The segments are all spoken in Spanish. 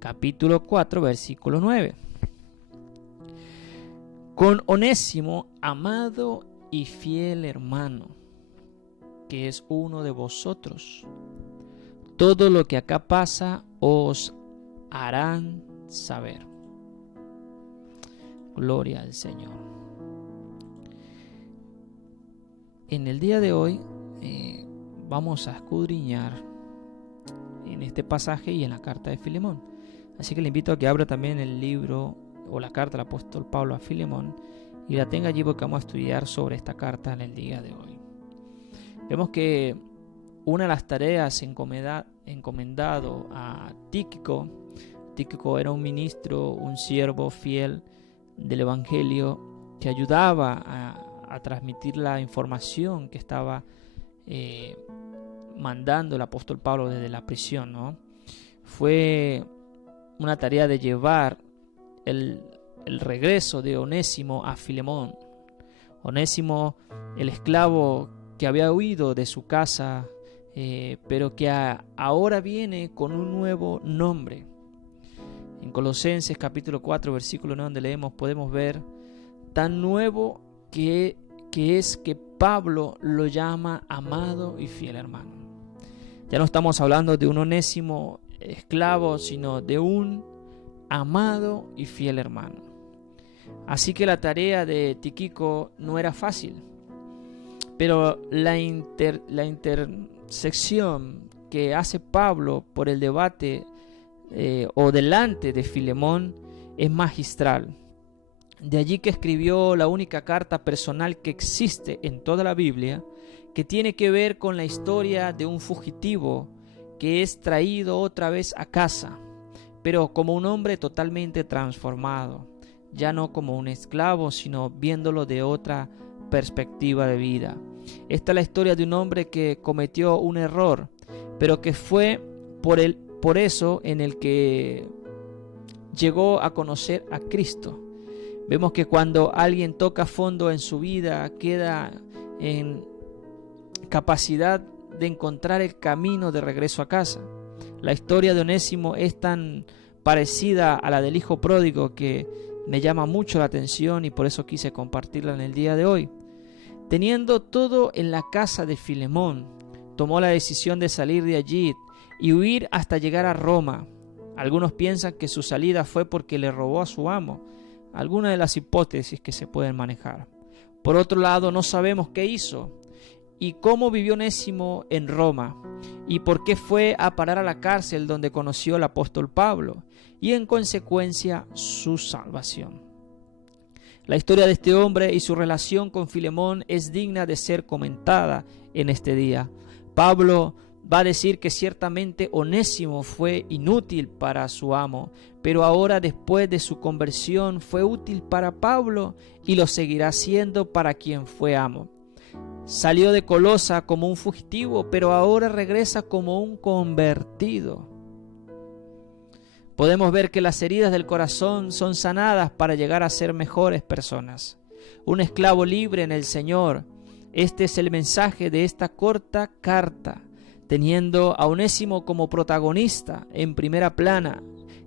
capítulo 4, versículo 9. Con Onésimo, amado y fiel hermano, que es uno de vosotros, todo lo que acá pasa os harán saber. Gloria al Señor. En el día de hoy vamos a escudriñar en este pasaje y en la carta de Filemón. Así que le invito a que abra también el libro o la carta del apóstol Pablo a Filemón y la tenga allí, porque vamos a estudiar sobre esta carta en el día de hoy. Vemos que una de las tareas encomendado a Tíquico era un ministro, un siervo fiel del Evangelio que ayudaba a transmitir la información que estaba mandando el apóstol Pablo desde la prisión, ¿no? Fue una tarea de llevar el regreso de Onésimo a Filemón. Onésimo, el esclavo que había huido de su casa, pero que ahora viene con un nuevo nombre. En Colosenses capítulo 4, versículo 9, donde leemos, podemos ver tan nuevo que es que Pablo lo llama amado y fiel hermano. Ya no estamos hablando de un Onésimo esclavo, sino de un amado y fiel hermano. Así que la tarea de Tíquico no era fácil, pero la intersección que hace Pablo por el debate o delante de Filemón es magistral. De allí que escribió la única carta personal que existe en toda la Biblia, que tiene que ver con la historia de un fugitivo que es traído otra vez a casa, pero como un hombre totalmente transformado, ya no como un esclavo, sino viéndolo de otra perspectiva de vida. Esta es la historia de un hombre que cometió un error, pero que fue por eso en el que llegó a conocer a Cristo. Vemos que cuando alguien toca fondo en su vida, queda en capacidad de encontrar el camino de regreso a casa. La historia de Onésimo es tan parecida a la del hijo pródigo que me llama mucho la atención y por eso quise compartirla en el día de hoy. Teniendo todo en la casa de Filemón, tomó la decisión de salir de allí y huir hasta llegar a Roma. Algunos piensan que su salida fue porque le robó a su amo, algunas de las hipótesis que se pueden manejar. Por otro lado, no sabemos qué hizo y cómo vivió Onésimo en Roma y por qué fue a parar a la cárcel donde conoció al apóstol Pablo y en consecuencia su salvación. La historia de este hombre y su relación con Filemón es digna de ser comentada en este día. Pablo va a decir que ciertamente Onésimo fue inútil para su amo, pero ahora después de su conversión fue útil para Pablo y lo seguirá siendo para quien fue amo. Salió de Colosa como un fugitivo, pero ahora regresa como un convertido. Podemos ver que las heridas del corazón son sanadas para llegar a ser mejores personas. Un esclavo libre en el Señor. Este es el mensaje de esta corta carta, teniendo a Onésimo como protagonista en primera plana,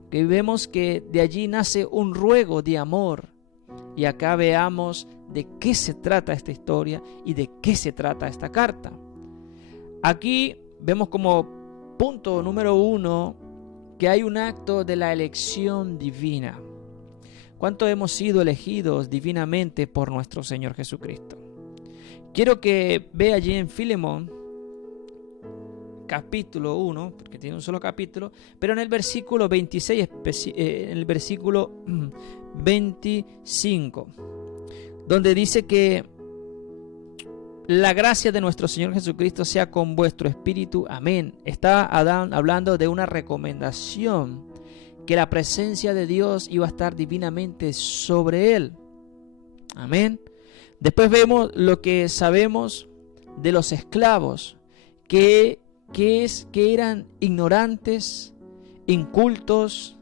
que vemos que de allí nace un ruego de amor. Y acá veamos de qué se trata esta historia y de qué se trata esta carta. Aquí vemos como punto número 1 que hay un acto de la elección divina. ¿Cuánto hemos sido elegidos divinamente por nuestro Señor Jesucristo? Quiero que vea allí en Filemón, capítulo 1, porque tiene un solo capítulo, pero en el versículo 26, en el versículo 25, donde dice que la gracia de nuestro Señor Jesucristo sea con vuestro espíritu. Amén. Está hablando de una recomendación, que la presencia de Dios iba a estar divinamente sobre él. Amén. Después vemos lo que sabemos de los esclavos, que eran ignorantes, incultos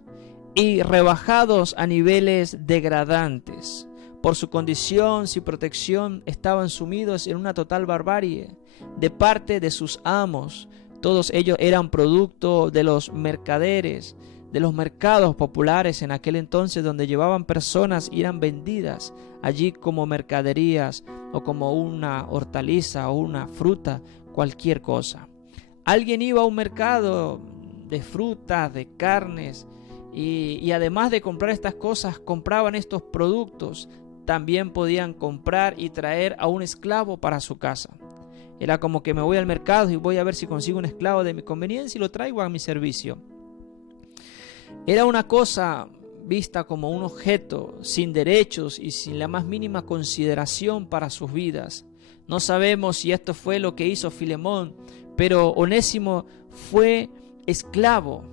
y rebajados a niveles degradantes. Por su condición, su protección, estaban sumidos en una total barbarie de parte de sus amos. Todos ellos eran producto de los mercaderes, de los mercados populares en aquel entonces, donde llevaban personas y eran vendidas allí como mercaderías o como una hortaliza o una fruta, cualquier cosa. Alguien iba a un mercado de frutas, de carnes, y además de comprar estas cosas, compraban estos productos. También podían comprar y traer a un esclavo para su casa. Era como que me voy al mercado y voy a ver si consigo un esclavo de mi conveniencia y lo traigo a mi servicio. Era una cosa vista como un objeto sin derechos y sin la más mínima consideración para sus vidas. No sabemos si esto fue lo que hizo Filemón, pero Onésimo fue esclavo.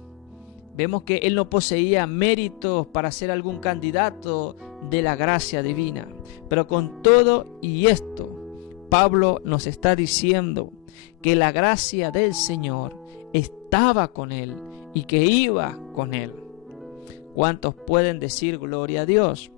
Vemos que él no poseía méritos para ser algún candidato de la gracia divina. Pero con todo y esto, Pablo nos está diciendo que la gracia del Señor estaba con él y que iba con él. ¿Cuántos pueden decir gloria a Dios?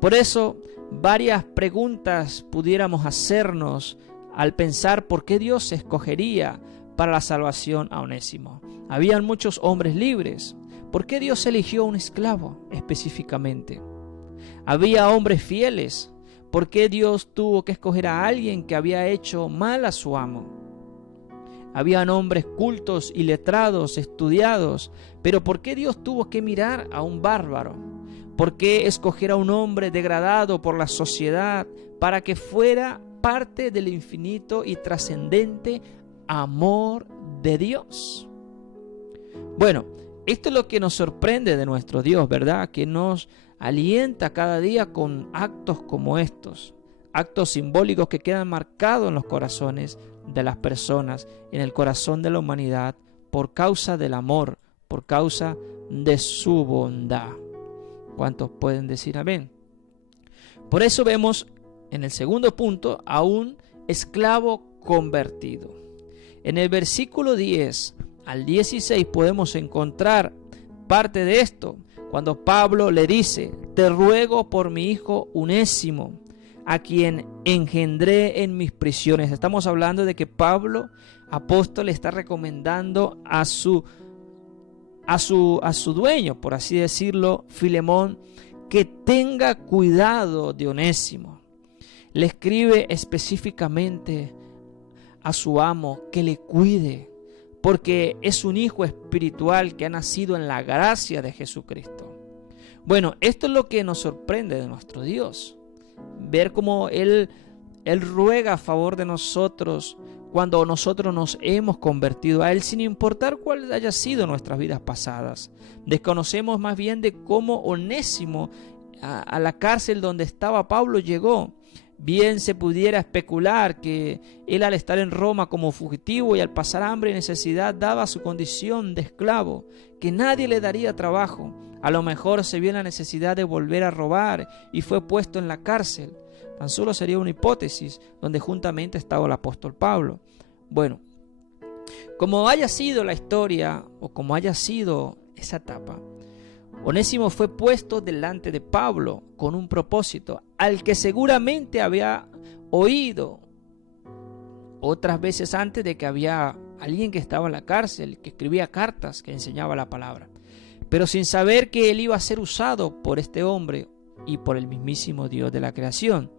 Por eso, varias preguntas pudiéramos hacernos al pensar por qué Dios escogería para la salvación a Onésimo. Habían muchos hombres libres. ¿Por qué Dios eligió un esclavo específicamente? Había hombres fieles. ¿Por qué Dios tuvo que escoger a alguien que había hecho mal a su amo? Habían hombres cultos y letrados, estudiados. Pero ¿por qué Dios tuvo que mirar a un bárbaro? ¿Por qué escoger a un hombre degradado por la sociedad para que fuera parte del infinito y trascendente amor de Dios? Bueno, esto es lo que nos sorprende de nuestro Dios, ¿verdad? Que nos alienta cada día con actos como estos, actos simbólicos que quedan marcados en los corazones de las personas, en el corazón de la humanidad, por causa del amor, por causa de su bondad. ¿Cuántos pueden decir amén? Por eso vemos en el segundo punto a un esclavo convertido. En el versículo 10 al 16 podemos encontrar parte de esto, cuando Pablo le dice: te ruego por mi hijo Onésimo, a quien engendré en mis prisiones. Estamos hablando de que Pablo, apóstol, le está recomendando a su dueño, por así decirlo, Filemón, que tenga cuidado de Onésimo. Le escribe específicamente a su amo que le cuide, porque es un hijo espiritual que ha nacido en la gracia de Jesucristo. Bueno, esto es lo que nos sorprende de nuestro Dios, ver cómo Él ruega a favor de nosotros cuando nosotros nos hemos convertido a Él, sin importar cuál haya sido nuestras vidas pasadas. Desconocemos más bien de cómo Onésimo a la cárcel donde estaba Pablo llegó. Bien se pudiera especular que él, al estar en Roma como fugitivo y al pasar hambre y necesidad, daba su condición de esclavo, que nadie le daría trabajo. A lo mejor se vio la necesidad de volver a robar y fue puesto en la cárcel. Tan solo sería una hipótesis, donde juntamente estaba el apóstol Pablo. Bueno, como haya sido la historia o como haya sido esa etapa, Onésimo fue puesto delante de Pablo con un propósito, al que seguramente había oído otras veces antes de que había alguien que estaba en la cárcel, que escribía cartas, que enseñaba la palabra, pero sin saber que él iba a ser usado por este hombre y por el mismísimo Dios de la creación.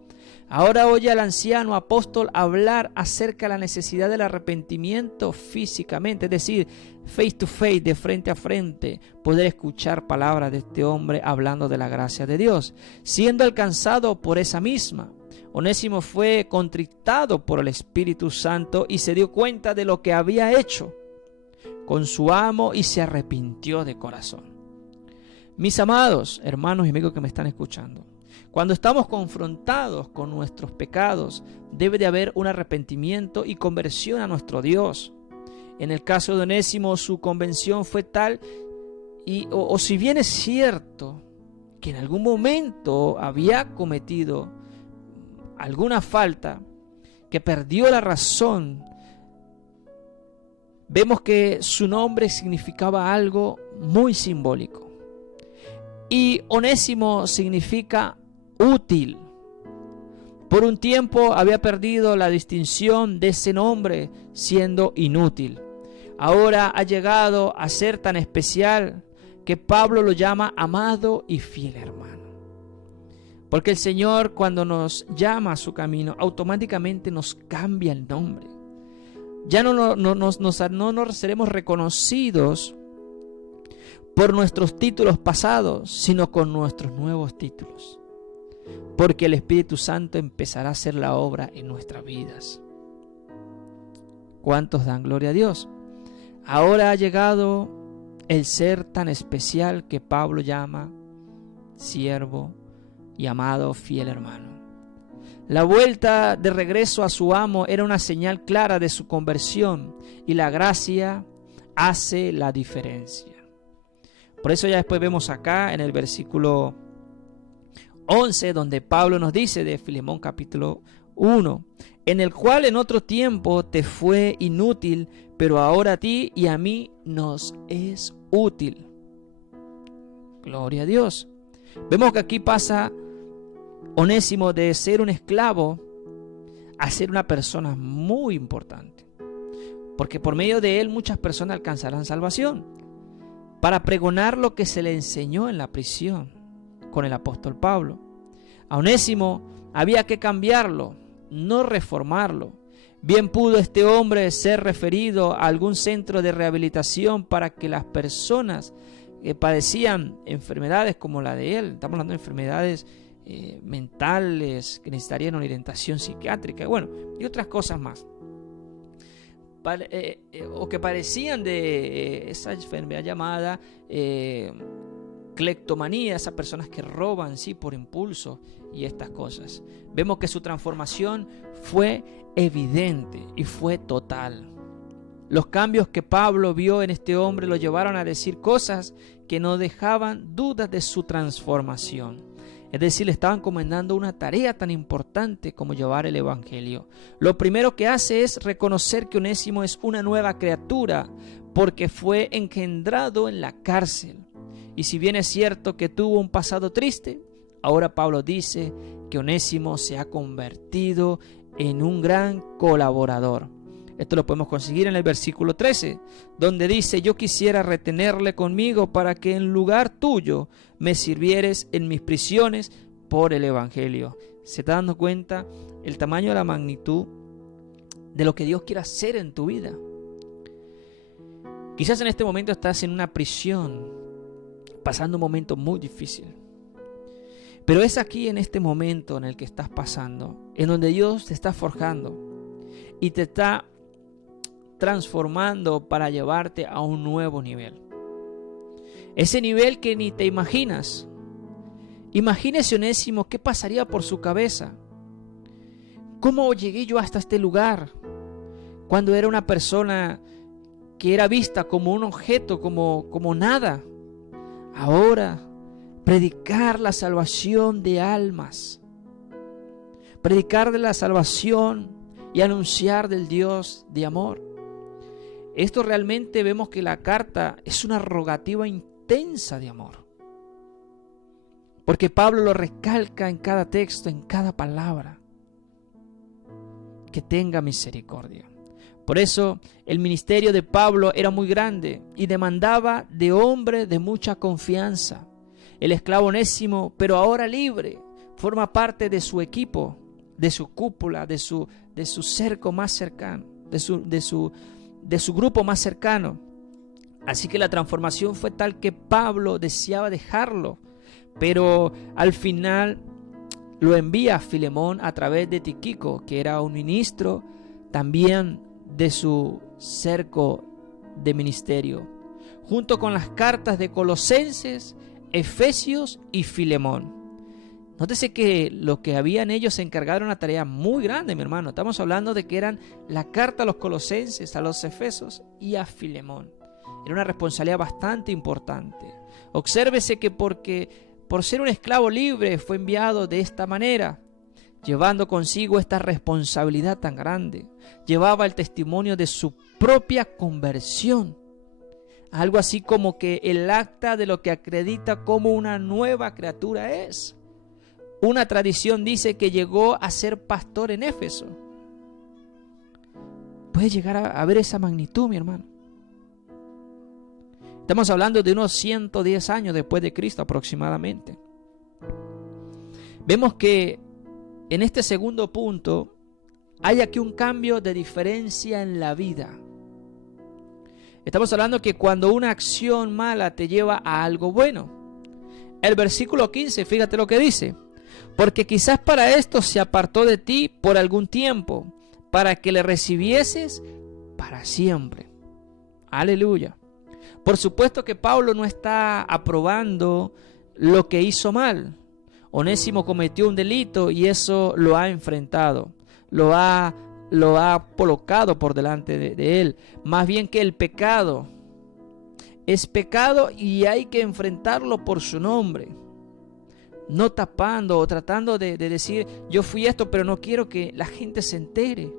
Ahora oye al anciano apóstol hablar acerca de la necesidad del arrepentimiento físicamente, es decir, face to face, de frente a frente, poder escuchar palabras de este hombre hablando de la gracia de Dios, siendo alcanzado por esa misma. Onésimo fue contristado por el Espíritu Santo y se dio cuenta de lo que había hecho con su amo y se arrepintió de corazón. Mis amados hermanos y amigos que me están escuchando, cuando estamos confrontados con nuestros pecados, debe de haber un arrepentimiento y conversión a nuestro Dios. En el caso de Onésimo, su conversión fue tal, o si bien es cierto que en algún momento había cometido alguna falta, que perdió la razón, vemos que su nombre significaba algo muy simbólico. Y Onésimo significa útil. Por un tiempo había perdido la distinción de ese nombre, siendo inútil. Ahora ha llegado a ser tan especial que Pablo lo llama amado y fiel hermano. Porque el Señor, cuando nos llama a su camino, automáticamente nos cambia el nombre. Ya no seremos reconocidos por nuestros títulos pasados, sino con nuestros nuevos títulos. Porque el Espíritu Santo empezará a hacer la obra en nuestras vidas. ¿Cuántos dan gloria a Dios? Ahora ha llegado el ser tan especial que Pablo llama siervo y amado fiel hermano. La vuelta de regreso a su amo era una señal clara de su conversión, y la gracia hace la diferencia. Por eso ya después vemos acá en el versículo 11, donde Pablo nos dice de Filemón capítulo 1, en el cual en otro tiempo te fue inútil, pero ahora a ti y a mí nos es útil. Gloria a Dios. Vemos que aquí pasa Onésimo de ser un esclavo a ser una persona muy importante, porque por medio de él muchas personas alcanzarán salvación, para pregonar lo que se le enseñó en la prisión con el apóstol Pablo. A Onésimo había que cambiarlo, no reformarlo. Bien pudo este hombre ser referido a algún centro de rehabilitación para que las personas que padecían enfermedades como la de él, estamos hablando de enfermedades mentales que necesitarían una orientación psiquiátrica, bueno, y otras cosas más, o que padecían de esa enfermedad llamada cleptomanía, esas personas que roban, sí, por impulso y estas cosas. Vemos que su transformación fue evidente y fue total. Los cambios que Pablo vio en este hombre lo llevaron a decir cosas que no dejaban dudas de su transformación. Es decir, le estaban encomendando una tarea tan importante como llevar el evangelio. Lo primero que hace es reconocer que Onésimo es una nueva criatura, porque fue engendrado en la cárcel. Y si bien es cierto que tuvo un pasado triste, ahora Pablo dice que Onésimo se ha convertido en un gran colaborador. Esto lo podemos conseguir en el versículo 13, donde dice: yo quisiera retenerle conmigo para que en lugar tuyo me sirvieres en mis prisiones por el evangelio. ¿Se está dando cuenta el tamaño de la magnitud de lo que Dios quiere hacer en tu vida? Quizás en este momento estás en una prisión, pasando un momento muy difícil. Pero es aquí, en este momento en el que estás pasando, en donde Dios te está forjando y te está transformando para llevarte a un nuevo nivel. Ese nivel que ni te imaginas. Imagínese, Onésimo, qué pasaría por su cabeza. ¿Cómo llegué yo hasta este lugar? Cuando era una persona que era vista como un objeto, como nada. Ahora, predicar la salvación de almas. Predicar de la salvación y anunciar del Dios de amor. Esto realmente vemos que la carta es una rogativa intensa de amor. Porque Pablo lo recalca en cada texto, en cada palabra. Que tenga misericordia. Por eso el ministerio de Pablo era muy grande y demandaba de hombre de mucha confianza. El esclavo Onésimo, pero ahora libre, forma parte de su equipo, de su cúpula, de su cerco más cercano, de su grupo más cercano. Así que la transformación fue tal que Pablo deseaba dejarlo, pero al final lo envía a Filemón a través de Tíquico, que era un ministro también de su cerco de ministerio, junto con las cartas de Colosenses, Efesios y Filemón. Nótese que lo que habían ellos se encargaron una tarea muy grande, mi hermano. Estamos hablando de que eran la carta a los Colosenses, a los Efesios y a Filemón. Era una responsabilidad bastante importante. Obsérvese que por ser un esclavo libre fue enviado de esta manera, llevando consigo esta responsabilidad tan grande. Llevaba el testimonio de su propia conversión. Algo así como que el acta de lo que acredita como una nueva criatura es. Una tradición dice que llegó a ser pastor en Éfeso. Puede llegar a ver esa magnitud, mi hermano. Estamos hablando de unos 110 años después de Cristo aproximadamente. Vemos que en este segundo punto hay aquí un cambio de diferencia en la vida. Estamos hablando que cuando una acción mala te lleva a algo bueno. El versículo 15, fíjate lo que dice. Porque quizás para esto se apartó de ti por algún tiempo, para que le recibieses para siempre. Aleluya. Por supuesto que Pablo no está aprobando lo que hizo mal. Onésimo cometió un delito y eso lo ha enfrentado, lo ha colocado por delante de él. Más bien que el pecado es pecado y hay que enfrentarlo por su nombre. No tapando o tratando de decir yo fui esto pero no quiero que la gente se entere.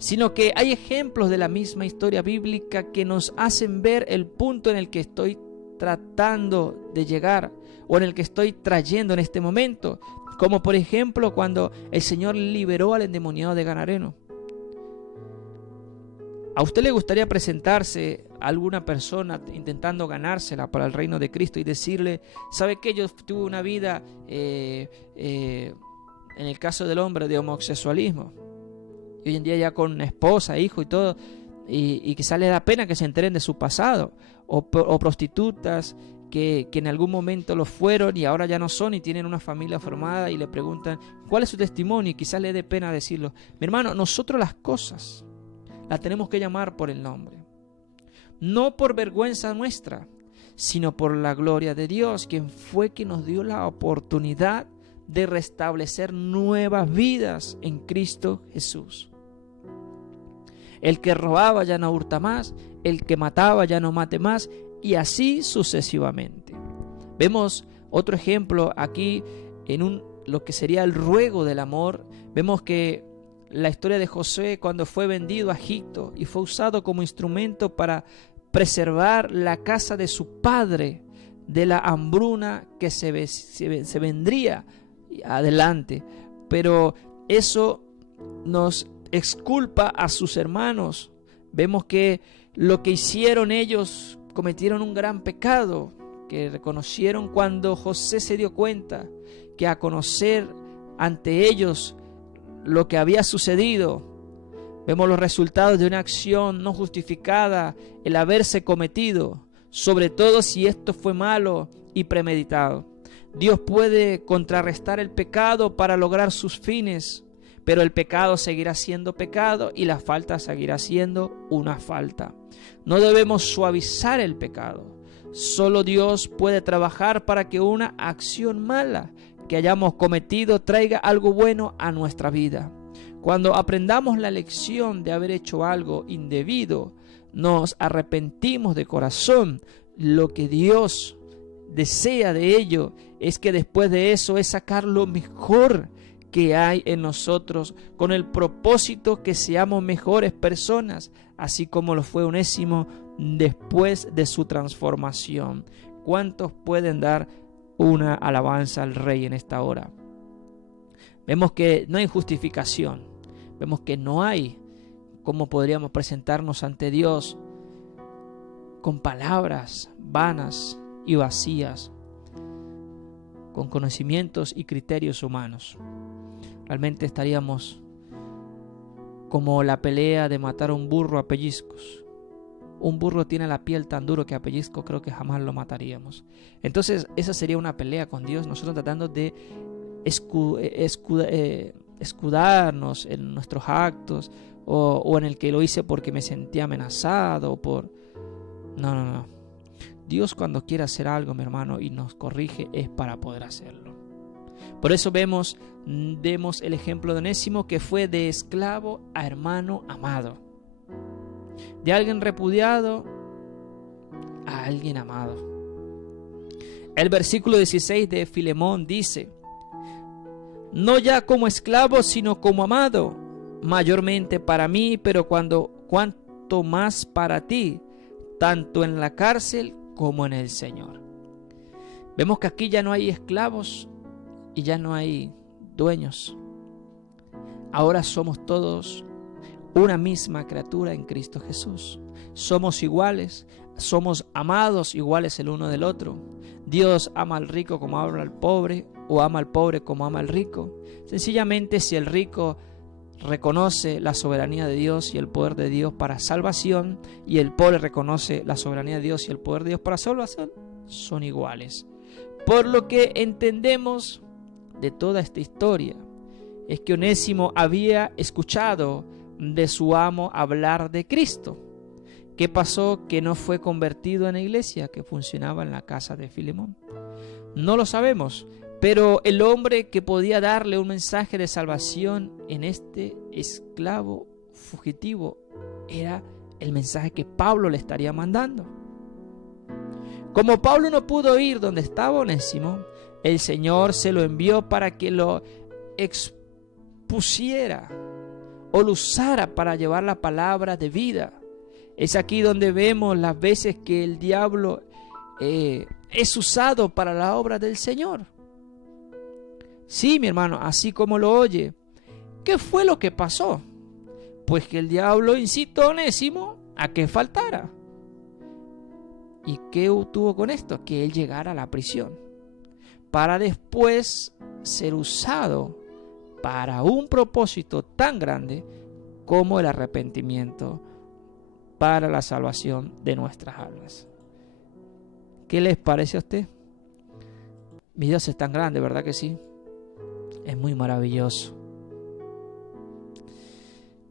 Sino que hay ejemplos de la misma historia bíblica que nos hacen ver el punto en el que estoy tratando de llegar o en el que estoy trayendo en este momento. Como por ejemplo cuando el Señor liberó al endemoniado de Gadareno. ¿A usted le gustaría presentarse a alguna persona intentando ganársela para el reino de Cristo y decirle, ¿sabe qué? Yo tuve una vida, en el caso del hombre, de homosexualismo. Y hoy en día ya con esposa, hijo y todo, y quizás le da pena que se enteren de su pasado. O prostitutas que en algún momento lo fueron y ahora ya no son y tienen una familia formada y le preguntan, ¿cuál es su testimonio? Y quizás le dé pena decirlo. Mi hermano, nosotros las cosas las tenemos que llamar por el nombre. No por vergüenza nuestra, sino por la gloria de Dios, quien fue quien nos dio la oportunidad de restablecer nuevas vidas en Cristo Jesús. El que robaba ya no hurta más, el que mataba ya no mate más, y así sucesivamente. Vemos otro ejemplo aquí en lo que sería el ruego del amor. Vemos que la historia de José cuando fue vendido a Egipto y fue usado como instrumento para preservar la casa de su padre de la hambruna que se vendría adelante. Pero eso nos exculpa a sus hermanos. Vemos que lo que hicieron ellos cometieron un gran pecado, que reconocieron cuando José se dio cuenta que a conocer ante ellos lo que había sucedido, vemos los resultados de una acción no justificada, el haberse cometido, sobre todo si esto fue malo y premeditado. Dios puede contrarrestar el pecado para lograr sus fines, pero el pecado seguirá siendo pecado y la falta seguirá siendo una falta. No debemos suavizar el pecado. Solo Dios puede trabajar para que una acción mala que hayamos cometido traiga algo bueno a nuestra vida. Cuando aprendamos la lección de haber hecho algo indebido, nos arrepentimos de corazón. Lo que Dios desea de ello es que después de eso es sacar lo mejor que hay en nosotros, con el propósito que seamos mejores personas, así como lo fue Onésimo después de su transformación. ¿Cuántos pueden dar una alabanza al Rey en esta hora? Vemos que no hay justificación, vemos que no hay cómo podríamos presentarnos ante Dios con palabras vanas y vacías, con conocimientos y criterios humanos. Realmente estaríamos como la pelea de matar a un burro a pellizcos. Un burro tiene la piel tan duro que a pellizco creo que jamás lo mataríamos. Entonces esa sería una pelea con Dios, nosotros tratando de escudarnos en nuestros actos o en el que lo hice porque me sentía amenazado No. Dios cuando quiere hacer algo, mi hermano, y nos corrige es para poder hacerlo. Por eso vemos el ejemplo de Onésimo, que fue de esclavo a hermano amado, de alguien repudiado a alguien amado. El versículo 16 de Filemón dice: no ya como esclavo, sino como amado, mayormente para mí, pero cuanto más para ti, tanto en la cárcel como en el Señor. Vemos que aquí ya no hay esclavos y ya no hay dueños. Ahora somos todos una misma criatura en Cristo Jesús. Somos iguales, somos amados iguales el uno del otro. Dios ama al rico como ama al pobre, o ama al pobre como ama al rico. Sencillamente, si el rico reconoce la soberanía de Dios y el poder de Dios para salvación, y el pobre reconoce la soberanía de Dios y el poder de Dios para salvación, son iguales. Por lo que entendemos de toda esta historia es que Onésimo había escuchado de su amo hablar de Cristo. ¿Qué pasó? Que no fue convertido en la iglesia que funcionaba en la casa de Filemón. No lo sabemos, pero el hombre que podía darle un mensaje de salvación en este esclavo fugitivo era el mensaje que Pablo le estaría mandando. Como Pablo no pudo ir donde estaba Onésimo, el Señor se lo envió para que lo expusiera o lo usara para llevar la palabra de vida. Es aquí donde vemos las veces que el diablo es usado para la obra del Señor. Sí, mi hermano, así como lo oye. ¿Qué fue lo que pasó? Pues que el diablo incitó a Onésimo a que faltara. ¿Y qué tuvo con esto? Que él llegara a la prisión, para después ser usado para un propósito tan grande como el arrepentimiento para la salvación de nuestras almas. ¿Qué les parece a usted? Mi Dios es tan grande, ¿verdad que sí? Es muy maravilloso.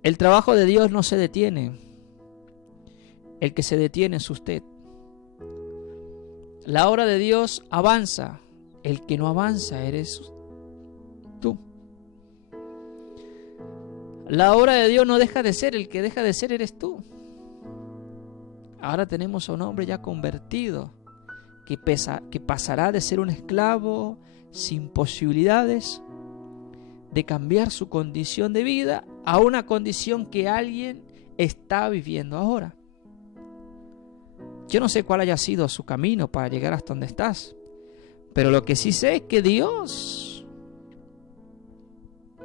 El trabajo de Dios no se detiene. El que se detiene es usted. La obra de Dios avanza. El que no avanza eres tú. La obra de Dios no deja de ser. El que deja de ser eres tú. Ahora tenemos a un hombre ya convertido que pasará de ser un esclavo sin posibilidades de cambiar su condición de vida a una condición que alguien está viviendo ahora. Yo no sé cuál haya sido su camino para llegar hasta donde estás, pero lo que sí sé es que Dios,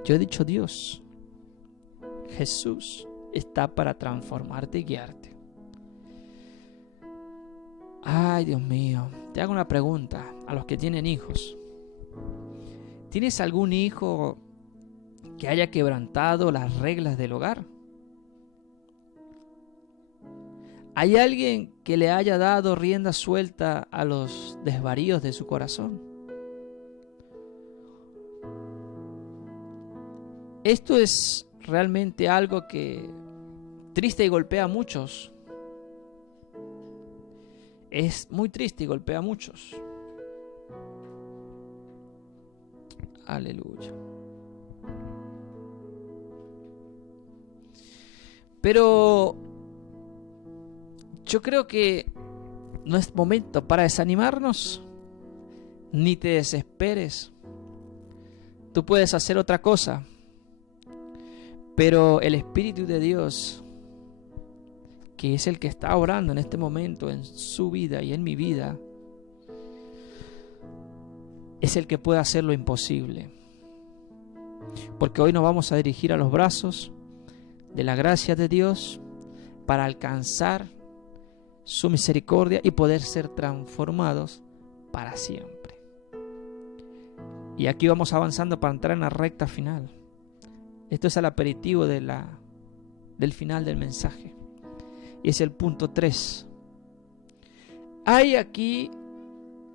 yo he dicho Dios, Jesús, está para transformarte y guiarte. Ay, Dios mío, te hago una pregunta a los que tienen hijos. ¿Tienes algún hijo que haya quebrantado las reglas del hogar? ¿Hay alguien que le haya dado rienda suelta a los desvaríos de su corazón? Esto es realmente algo que triste y golpea a muchos. Es muy triste y golpea a muchos. Aleluya. Pero yo creo que no es momento para desanimarnos, ni te desesperes. Tú puedes hacer otra cosa, pero el Espíritu de Dios, que es el que está orando en este momento en su vida y en mi vida, es el que puede hacer lo imposible. Porque hoy nos vamos a dirigir a los brazos de la gracia de Dios para alcanzar su misericordia y poder ser transformados para siempre. Y aquí vamos avanzando para entrar en la recta final. Esto es el aperitivo del final del mensaje. Y es el punto 3. Hay aquí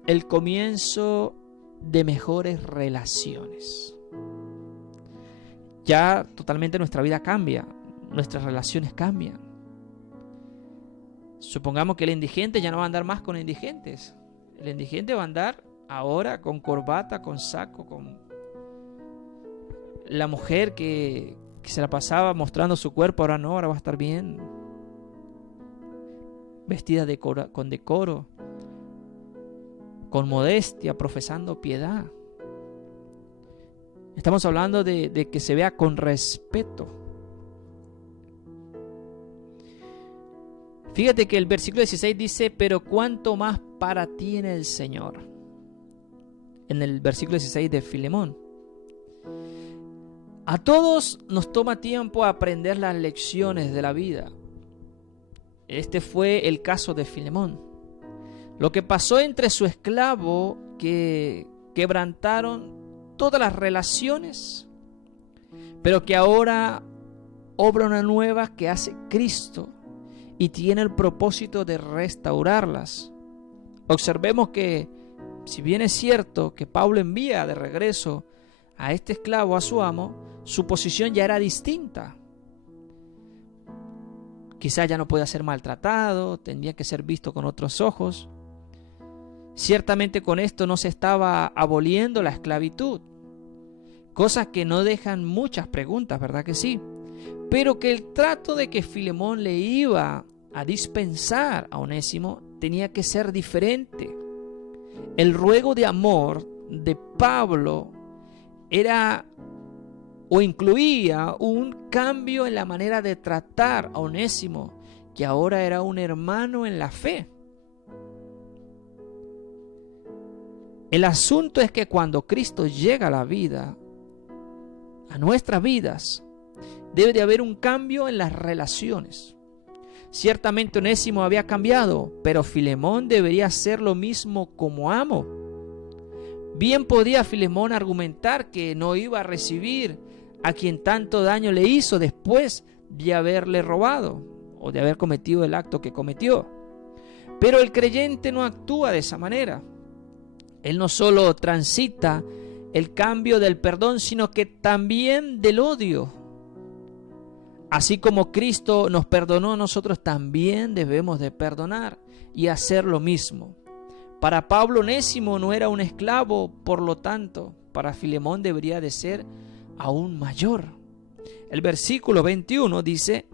el comienzo de mejores relaciones. Ya totalmente nuestra vida cambia, nuestras relaciones cambian. Supongamos que el indigente ya no va a andar más con indigentes. El indigente va a andar ahora con corbata, con saco, con la mujer que se la pasaba mostrando su cuerpo, ahora no, ahora va a estar bien vestida con decoro, con modestia, profesando piedad. Estamos hablando de que se vea con respeto. Fíjate que el versículo 16 dice, pero cuánto más para ti en el Señor. En el versículo 16 de Filemón. A todos nos toma tiempo aprender las lecciones de la vida. Este fue el caso de Filemón. Lo que pasó entre su esclavo, que quebrantaron todas las relaciones, pero que ahora obra una nueva que hace Cristo y tiene el propósito de restaurarlas. Observemos que, si bien es cierto que Pablo envía de regreso a este esclavo a su amo, su posición ya era distinta. Quizás ya no podía ser maltratado, tendría que ser visto con otros ojos. Ciertamente con esto no se estaba aboliendo la esclavitud, cosas que no dejan muchas preguntas, ¿verdad que sí? Pero que el trato de que Filemón le iba a dispensar a Onésimo tenía que ser diferente. El ruego de amor de Pablo era o incluía un cambio en la manera de tratar a Onésimo, que ahora era un hermano en la fe. El asunto es que cuando Cristo llega a la vida, a nuestras vidas, debe de haber un cambio en las relaciones. Ciertamente Onésimo había cambiado, pero Filemón debería hacer lo mismo como amo. Bien podía Filemón argumentar que no iba a recibir a quien tanto daño le hizo después de haberle robado o de haber cometido el acto que cometió. Pero el creyente no actúa de esa manera. Él no solo transita el cambio del perdón, sino que también del odio. Así como Cristo nos perdonó, nosotros también debemos de perdonar y hacer lo mismo. Para Pablo, Onésimo no era un esclavo, por lo tanto, para Filemón debería de ser aún mayor. El versículo 21 dice: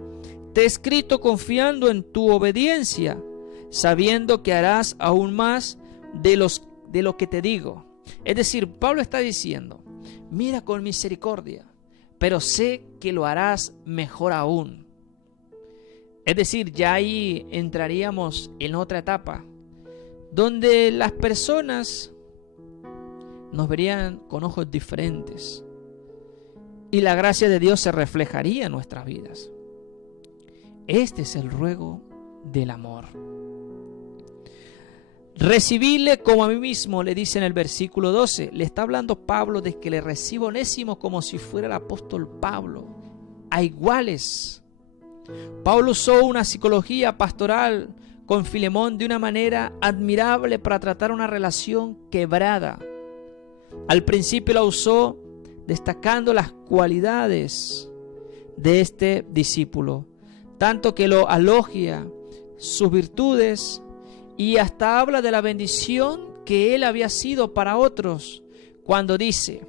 te he escrito confiando en tu obediencia, sabiendo que harás aún más de lo que te digo. Es decir, Pablo está diciendo: mira con misericordia, pero sé que lo harás mejor aún. Es decir, ya ahí entraríamos en otra etapa, donde las personas nos verían con ojos diferentes y la gracia de Dios se reflejaría en nuestras vidas. Este es el ruego del amor. Recibirle como a mí mismo, le dice en el versículo 12. Le está hablando Pablo de que le reciba a Onésimo como si fuera el apóstol Pablo, a iguales. Pablo usó una psicología pastoral con Filemón de una manera admirable para tratar una relación quebrada. Al principio la usó destacando las cualidades de este discípulo, tanto que lo elogia, sus virtudes, y hasta habla de la bendición que él había sido para otros, cuando dice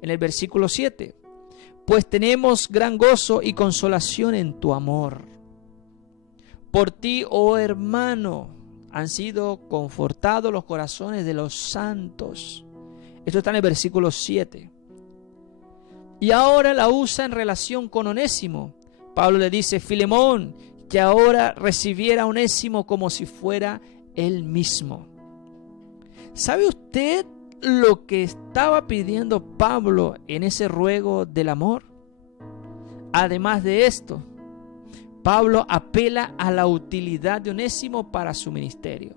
en el versículo 7: pues tenemos gran gozo y consolación en tu amor. Por ti, oh hermano, han sido confortados los corazones de los santos. Esto está en el versículo 7. Y ahora la usa en relación con Onésimo. Pablo le dice: Filemón, que ahora recibiera a Onésimo como si fuera él mismo. ¿Sabe usted lo que estaba pidiendo Pablo en ese ruego del amor? Además de esto, Pablo apela a la utilidad de Onésimo para su ministerio.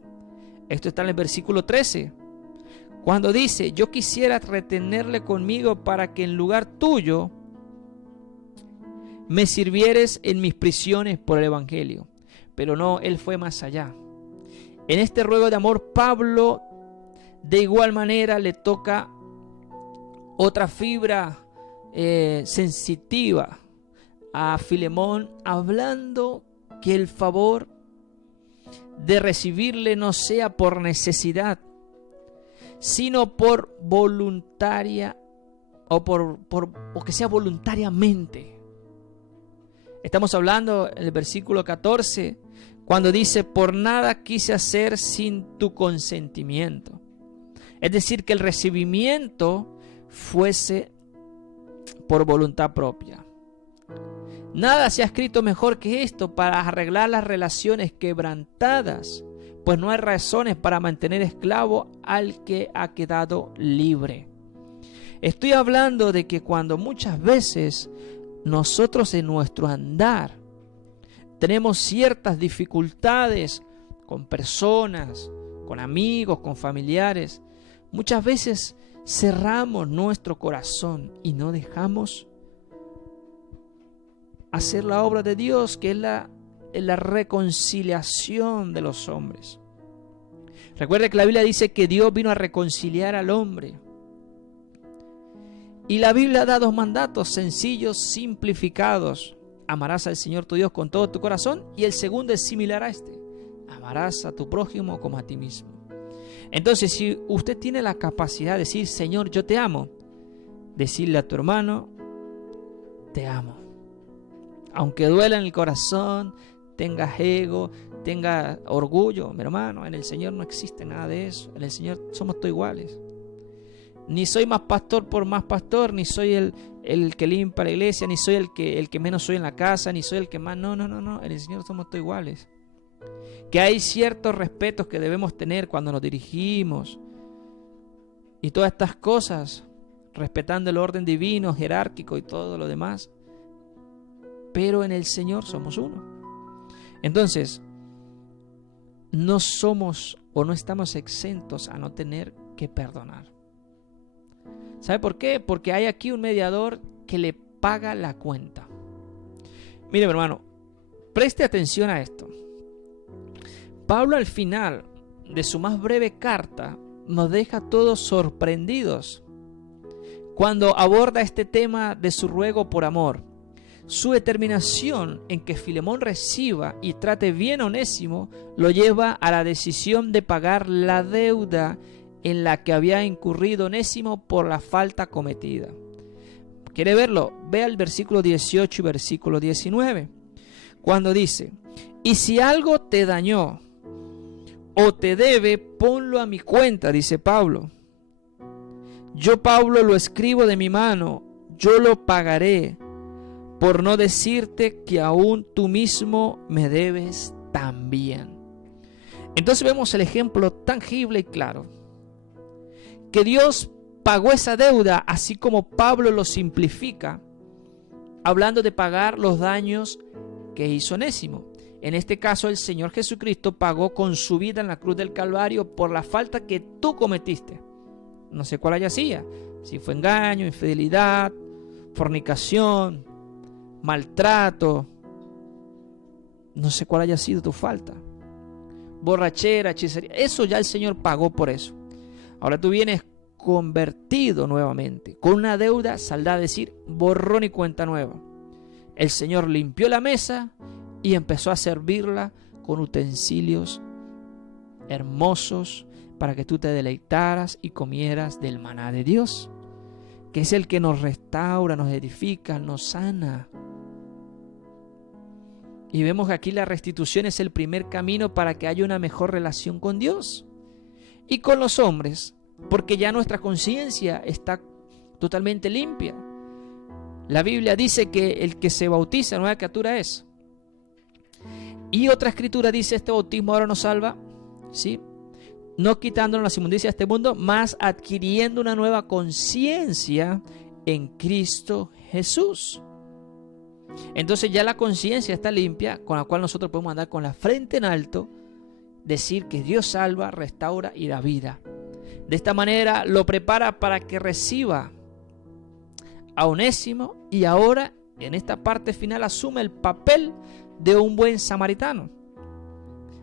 Esto está en el versículo 13, cuando dice: yo quisiera retenerle conmigo para que en lugar tuyo me sirvieres en mis prisiones por el evangelio. Pero no, él fue más allá. En este ruego de amor, Pablo de igual manera le toca otra fibra sensitiva a Filemón, hablando que el favor de recibirle no sea por necesidad, sino por voluntaria o que sea voluntariamente. Estamos hablando en el versículo 14, cuando dice: por nada quise hacer sin tu consentimiento. Es decir, que el recibimiento fuese por voluntad propia. Nada se ha escrito mejor que esto para arreglar las relaciones quebrantadas, pues no hay razones para mantener esclavo al que ha quedado libre. Estoy hablando de que cuando muchas veces nosotros en nuestro andar tenemos ciertas dificultades con personas, con amigos, con familiares, muchas veces cerramos nuestro corazón y no dejamos hacer la obra de Dios, que es la reconciliación de los hombres. Recuerde que la Biblia dice que Dios vino a reconciliar al hombre. Y la Biblia da dos mandatos sencillos, simplificados. Amarás al Señor tu Dios con todo tu corazón, y el segundo es similar a este: amarás a tu prójimo como a ti mismo. Entonces, si usted tiene la capacidad de decir, Señor, yo te amo, decirle a tu hermano, te amo. Aunque duela en el corazón, tengas ego, tengas orgullo, mi hermano, en el Señor no existe nada de eso. En el Señor somos todos iguales. Ni soy más pastor por más pastor, ni soy el que limpia la iglesia, ni soy el que menos soy en la casa, ni soy el que más. No. En el Señor somos todos iguales. Que hay ciertos respetos que debemos tener cuando nos dirigimos. Y todas estas cosas, respetando el orden divino, jerárquico y todo lo demás. Pero en el Señor somos uno. Entonces, no somos o no estamos exentos a no tener que perdonar. ¿Sabe por qué? Porque hay aquí un mediador que le paga la cuenta. Mire, mi hermano, preste atención a esto. Pablo, al final de su más breve carta, nos deja todos sorprendidos cuando aborda este tema de su ruego por amor. Su determinación en que Filemón reciba y trate bien a Onésimo lo lleva a la decisión de pagar la deuda en la que había incurrido Onésimo por la falta cometida. ¿Quiere verlo? Vea el versículo 18 y versículo 19. Cuando dice: y si algo te dañó o te debe, ponlo a mi cuenta, dice Pablo. Yo, Pablo, lo escribo de mi mano, yo lo pagaré, por no decirte que aún tú mismo me debes también. Entonces vemos el ejemplo tangible y claro, que Dios pagó esa deuda, así como Pablo lo simplifica, hablando de pagar los daños que hizo Onésimo. En este caso, el Señor Jesucristo pagó con su vida en la cruz del Calvario por la falta que tú cometiste. No sé cuál haya sido, si fue engaño, infidelidad, fornicación, maltrato, no sé cuál haya sido tu falta, borrachera, hechicería, eso ya el Señor pagó por eso. Ahora tú vienes convertido nuevamente, con una deuda saldada, es decir, borrón y cuenta nueva. El Señor limpió la mesa y empezó a servirla con utensilios hermosos para que tú te deleitaras y comieras del maná de Dios, que es el que nos restaura, nos edifica, nos sana. Y vemos que aquí la restitución es el primer camino para que haya una mejor relación con Dios y con los hombres, porque ya nuestra conciencia está totalmente limpia. La Biblia dice que el que se bautiza, nueva criatura es. Y otra escritura dice: este bautismo ahora nos salva, ¿sí?, no quitándonos las inmundicias de este mundo, mas adquiriendo una nueva conciencia en Cristo Jesús. Entonces ya la conciencia está limpia, con la cual nosotros podemos andar con la frente en alto, decir que Dios salva, restaura y da vida. De esta manera lo prepara para que reciba a Onésimo, y ahora en esta parte final asume el papel de un buen samaritano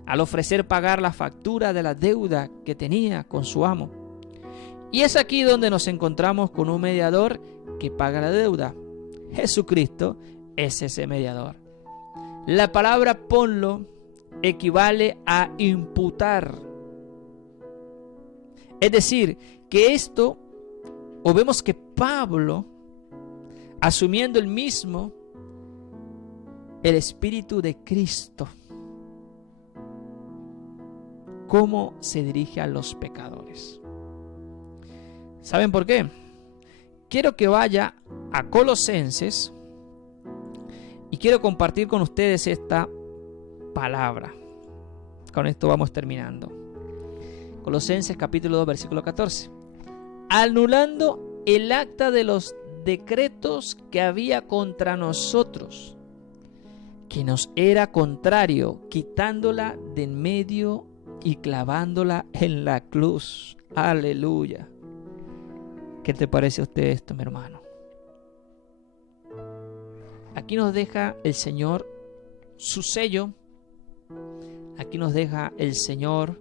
al ofrecer pagar la factura de la deuda que tenía con su amo. Y es aquí donde nos encontramos con un mediador que paga la deuda. Jesucristo es ese mediador. La palabra ponlo equivale a imputar. Es decir, que esto, o vemos que Pablo, asumiendo el mismo el Espíritu de Cristo, cómo se dirige a los pecadores. ¿Saben por qué? Quiero que vaya a Colosenses y quiero compartir con ustedes esta palabra. Con esto vamos terminando. Colosenses capítulo 2 versículo 14. Anulando el acta de los decretos que había contra nosotros, que nos era contrario, quitándola de en medio y clavándola en la cruz. Aleluya. ¿Qué te parece a usted esto, mi hermano? Aquí nos deja el Señor su sello. Aquí nos deja el Señor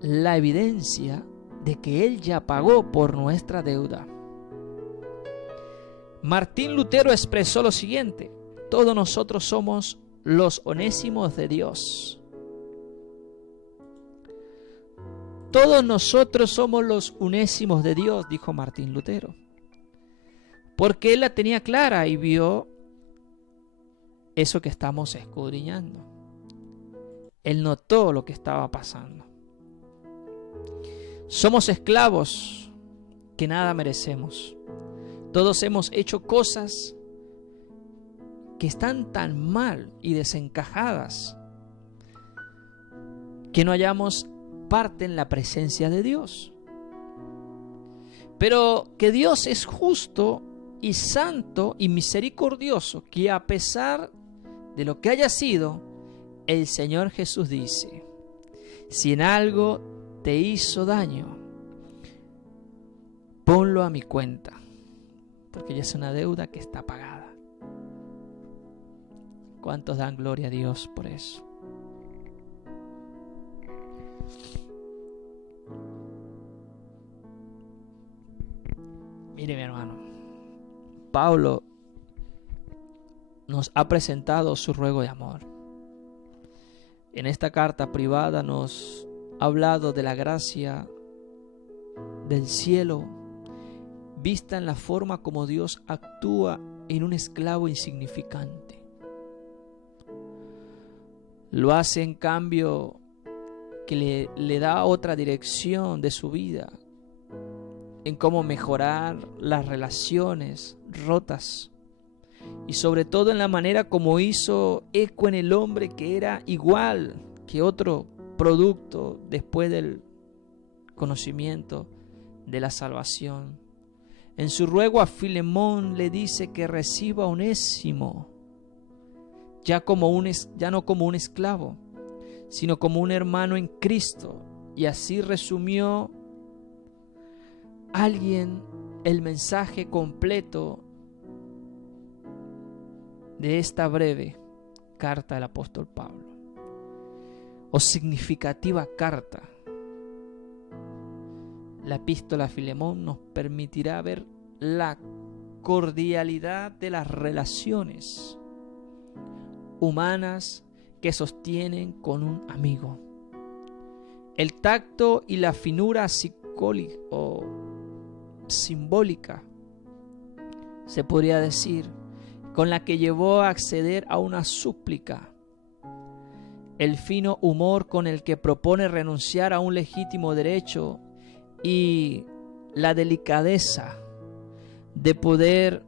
la evidencia de que Él ya pagó por nuestra deuda. Martín Lutero expresó lo siguiente: todos nosotros somos los onésimos de Dios. Todos nosotros somos los unésimos de Dios, dijo Martín Lutero. Porque él la tenía clara y vio eso que estamos escudriñando. Él notó lo que estaba pasando. Somos esclavos que nada merecemos. Todos hemos hecho cosas que están tan mal y desencajadas que no hallamos parte en la presencia de Dios. Pero que Dios es justo y santo y misericordioso, que a pesar de lo que haya sido, el Señor Jesús dice: si en algo te hizo daño, ponlo a mi cuenta, porque ya es una deuda que está pagada. ¿Cuántos dan gloria a Dios por eso? Mire, mi hermano, Pablo nos ha presentado su ruego de amor. En esta carta privada nos ha hablado de la gracia del cielo, vista en la forma como Dios actúa en un esclavo insignificante. Lo hace en cambio que le da otra dirección de su vida, en cómo mejorar las relaciones rotas, y sobre todo en la manera como hizo eco en el hombre que era igual que otro producto después del conocimiento de la salvación. En su ruego a Filemón le dice que reciba a Onésimo, ya no como un esclavo, sino como un hermano en Cristo. Y así resumió alguien el mensaje completo de esta breve carta del apóstol Pablo, o significativa carta. La epístola a Filemón nos permitirá ver la cordialidad de las relaciones humanas que sostienen con un amigo, el tacto y la finura simbólica, se podría decir, con la que llevó a acceder a una súplica, el fino humor con el que propone renunciar a un legítimo derecho y la delicadeza de poder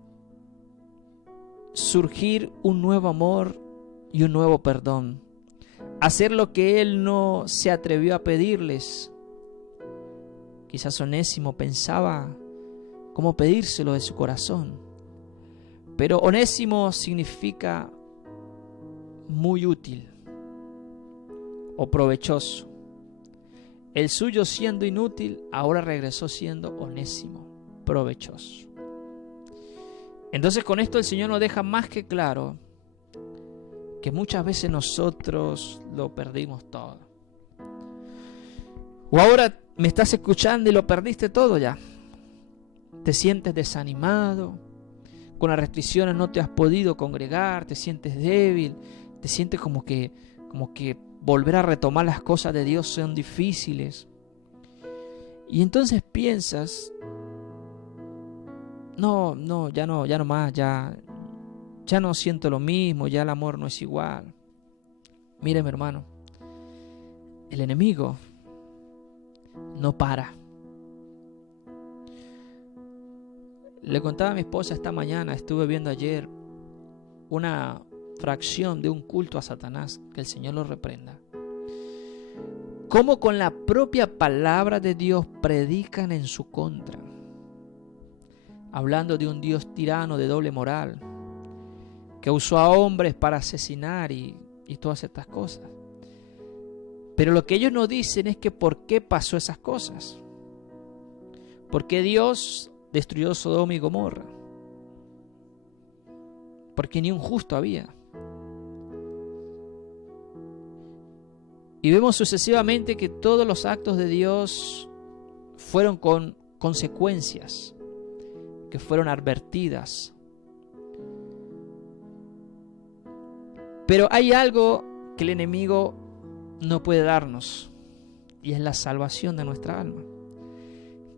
surgir un nuevo amor y un nuevo perdón, hacer lo que él no se atrevió a pedirles. Quizás Onésimo pensaba cómo pedírselo de su corazón, pero Onésimo significa muy útil o provechoso. El suyo, siendo inútil, ahora regresó siendo Onésimo, provechoso. Entonces con esto el Señor nos deja más que claro que muchas veces nosotros lo perdimos todo. O ahora me estás escuchando y lo perdiste todo ya. Te sientes desanimado, con las restricciones no te has podido congregar, te sientes débil, te sientes como que volver a retomar las cosas de Dios son difíciles. Y entonces piensas, ya no más, ya no siento lo mismo, ya el amor no es igual. Mire, mi hermano, el enemigo no para. Le contaba a mi esposa esta mañana, estuve viendo ayer una fracción de un culto a Satanás, que el Señor lo reprenda. cómo con la propia palabra de Dios predican en su contra, hablando de un Dios tirano de doble moral, que usó a hombres para asesinar y todas estas cosas. Pero lo que ellos no dicen es que por qué pasó esas cosas. ¿Por qué Dios destruyó Sodoma y Gomorra? Porque ni un justo había. Y vemos sucesivamente que todos los actos de Dios fueron con consecuencias, que fueron advertidas. Pero hay algo que el enemigo no puede darnos, y es la salvación de nuestra alma.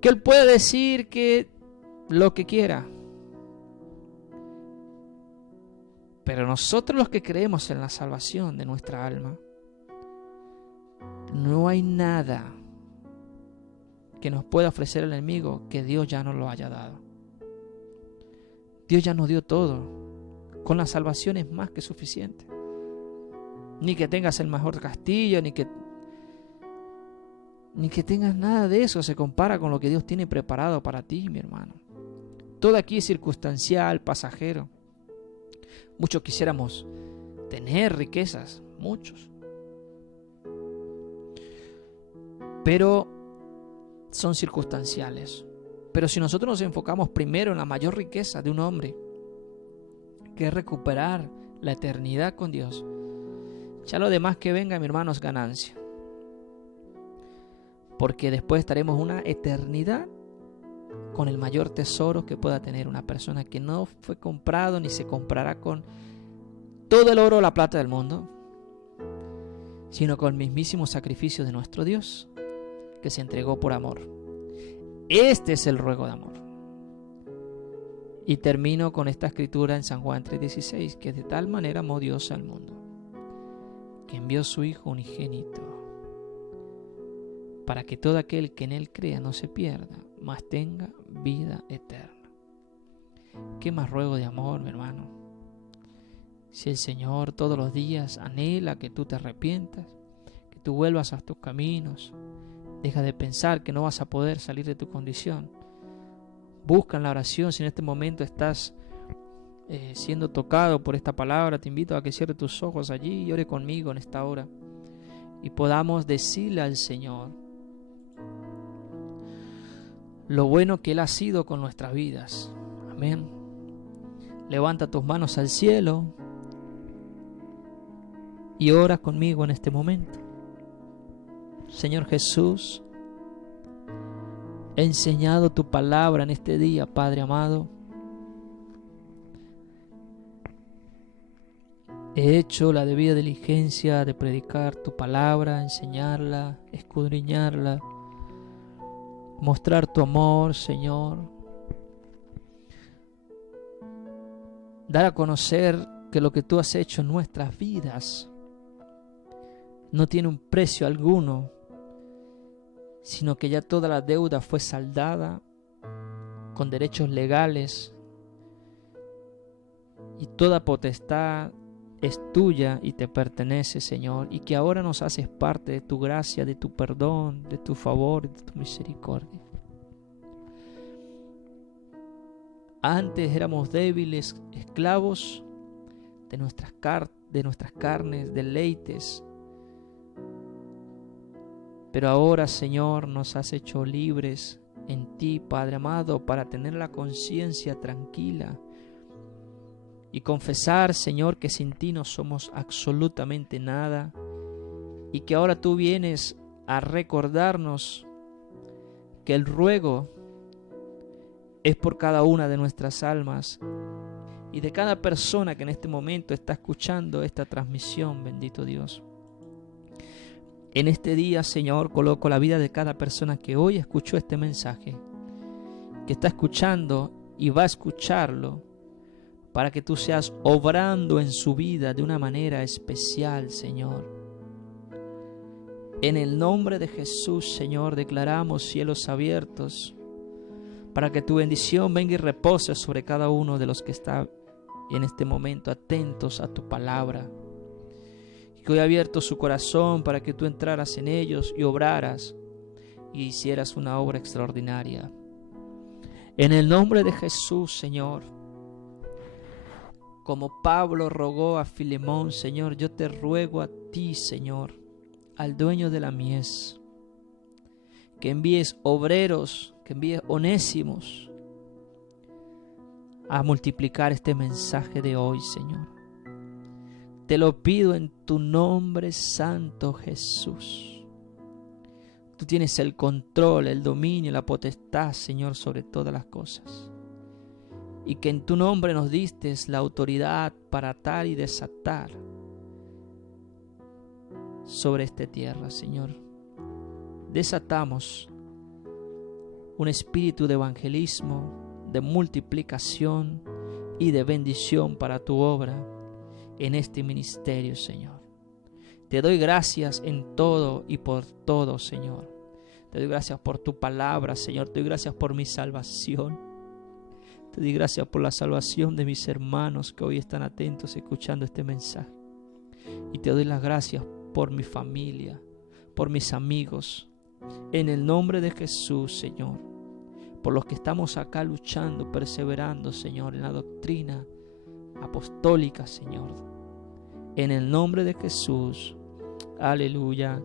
Que él puede decir que lo que quiera, pero nosotros los que creemos en la salvación de nuestra alma, no hay nada que nos pueda ofrecer el enemigo que Dios ya no lo haya dado. Dios ya nos dio todo. Con la salvación es más que suficiente. Ni que tengas el mejor castillo, ni que tengas nada de eso se compara con lo que Dios tiene preparado para ti, mi hermano. Todo aquí es circunstancial, pasajero. Muchos quisiéramos tener riquezas, muchos. Pero son circunstanciales. Pero si nosotros nos enfocamos primero en la mayor riqueza de un hombre, que es recuperar la eternidad con Dios, ya lo demás que venga, mi hermano, es ganancia. Porque después estaremos una eternidad con el mayor tesoro que pueda tener una persona, que no fue comprado ni se comprará con todo el oro o la plata del mundo, sino con el mismísimo sacrificio de nuestro Dios, que se entregó por amor. Este es el ruego de amor. Y termino con esta escritura en San Juan 3:16, que de tal manera amó Dios al mundo, que envió su Hijo unigénito, para que todo aquel que en Él crea no se pierda, mas tenga vida eterna. ¿Qué más ruego de amor, mi hermano? Si el Señor todos los días anhela que tú te arrepientas, que tú vuelvas a tus caminos, deja de pensar que no vas a poder salir de tu condición. Busca en la oración. Si en este momento estás siendo tocado por esta palabra, te invito a que cierres tus ojos allí y ore conmigo en esta hora, y podamos decirle al Señor lo bueno que Él ha sido con nuestras vidas. Amén. Levanta tus manos al cielo y ora conmigo en este momento. Señor Jesús, he enseñado tu palabra en este día, Padre amado. He hecho la debida diligencia de predicar tu palabra, enseñarla, escudriñarla, mostrar tu amor, Señor. Dar a conocer que lo que tú has hecho en nuestras vidas no tiene un precio alguno, sino que ya toda la deuda fue saldada con derechos legales, y toda potestad es tuya y te pertenece, Señor, y que ahora nos haces parte de tu gracia, de tu perdón, de tu favor, de tu misericordia. Antes éramos débiles, esclavos de nuestras carnes, deleites, pero ahora, Señor, nos has hecho libres en ti, Padre amado, para tener la conciencia tranquila y confesar, Señor, que sin ti no somos absolutamente nada, y que ahora tú vienes a recordarnos que el ruego es por cada una de nuestras almas y de cada persona que en este momento está escuchando esta transmisión, bendito Dios. En este día, Señor, coloco la vida de cada persona que hoy escuchó este mensaje, que está escuchando y va a escucharlo, para que tú seas obrando en su vida de una manera especial, Señor. En el nombre de Jesús, Señor, declaramos cielos abiertos, para que tu bendición venga y repose sobre cada uno de los que está en este momento atentos a tu palabra. que hoy ha abierto su corazón para que tú entraras en ellos y obraras y hicieras una obra extraordinaria. En el nombre de Jesús, Señor, como Pablo rogó a Filemón, Señor, yo te ruego a ti, Señor, al dueño de la mies, que envíes obreros, que envíes onésimos a multiplicar este mensaje de hoy, Señor. Te lo pido en tu nombre santo, Jesús. Tú tienes el control, el dominio, la potestad, Señor, sobre todas las cosas. Y que en tu nombre nos diste la autoridad para atar y desatar sobre esta tierra, Señor. Desatamos un espíritu de evangelismo, de multiplicación y de bendición para tu obra en este ministerio, Señor. Te doy gracias en todo y por todo, Señor. Te doy gracias por tu palabra, Señor. Te doy gracias por mi salvación. Te doy gracias por la salvación de mis hermanos que hoy están atentos escuchando este mensaje. Y te doy las gracias por mi familia, por mis amigos. En el nombre de Jesús, Señor. Por los que estamos acá luchando, perseverando, Señor, en la doctrina apostólica, Señor. En el nombre de Jesús. Aleluya.